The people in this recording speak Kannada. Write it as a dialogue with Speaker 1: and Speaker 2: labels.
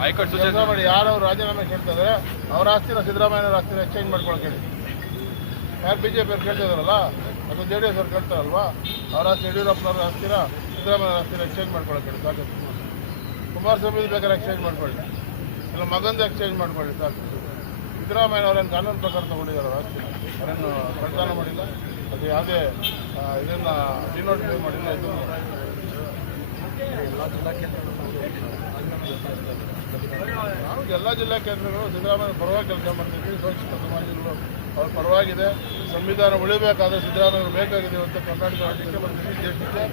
Speaker 1: ಹೈಕೋರ್ಟ್ ಸೂಚನೆ
Speaker 2: ಮಾಡಿ ಯಾರು ರಾಜೀನಾಮೆ ಕೇಳ್ತಾರೆ ಅವ್ರ ಆಸ್ತಿನ ಸಿದ್ದರಾಮಯ್ಯನವ್ರ ಆಸ್ತಿನ ಎಕ್ಸ್ಚೇಂಜ್ ಮಾಡ್ಕೊಳಕ್ಕೆ ಯಾರು ಬಿ ಜೆ ಪಿ ಅವ್ರು ಕೇಳ್ತಿದಾರಲ್ಲ, ಅದು ಜೆ ಡಿ ಎಸ್ ಅವ್ರು ಕೇಳ್ತಾರಲ್ವಾ, ಅವ್ರ ಆಸ್ತಿ ಯಡಿಯೂರಪ್ಪನವ್ರ ಆಸ್ತಿನ ಸಿದ್ದರಾಮಯ್ಯ ಆಸ್ತಿನ ಎಕ್ಸ್ಚೇಂಜ್ ಮಾಡ್ಕೊಳಕ್ಕೆ ಹೇಳಿ ಕುಮಾರಸ್ವಾಮಿ ಬೇಕಾದ್ರೆ ಎಕ್ಸ್ಚೇಂಜ್ ಮಾಡ್ಕೊಳ್ಳಿ. ಇಲ್ಲ ಮಗಂದು ಎಕ್ಸ್ಚೇಂಜ್ ಮಾಡ್ಕೊಳ್ಳಿ ಸಾಕು. ಸಿದ್ದರಾಮಯ್ಯನವ್ರೇನು ಕಾನೂನು ಪ್ರಕಾರ ತಗೊಂಡಿದ್ದಾರೆ ವ್ಯವಸ್ಥೆ ಅವರೇನು ಪ್ರಚಾರ ಮಾಡಿಲ್ಲ. ಅದು ಯಾವುದೇ ಇದನ್ನು ಇದನ್ನ ಡಿನೋಟಿಫೈ ಮಾಡಿಲ್ಲ ಇದು. ನಾವು ಎಲ್ಲ ಜಿಲ್ಲಾ ಕೇಂದ್ರಗಳು ಸಿದ್ದರಾಮಯ್ಯ ಪರವಾಗಿ ಕೆಲಸ ಮಾಡ್ತಿದ್ವಿ. ಸುರಕ್ಷಿತ ಸಮಾಜಗಳು ಅವ್ರ ಪರವಾಗಿದೆ. ಸಂವಿಧಾನ ಉಳಿಬೇಕಾದ್ರೆ ಸಿದ್ದರಾಮಯ್ಯ ಬೇಕಾಗಿದೆ ಅಂತ ಕರ್ನಾಟಕ ರಾಜ್ಯಕ್ಕೆ ಬರ್ತೀವಿ ದೇಶಕ್ಕೆ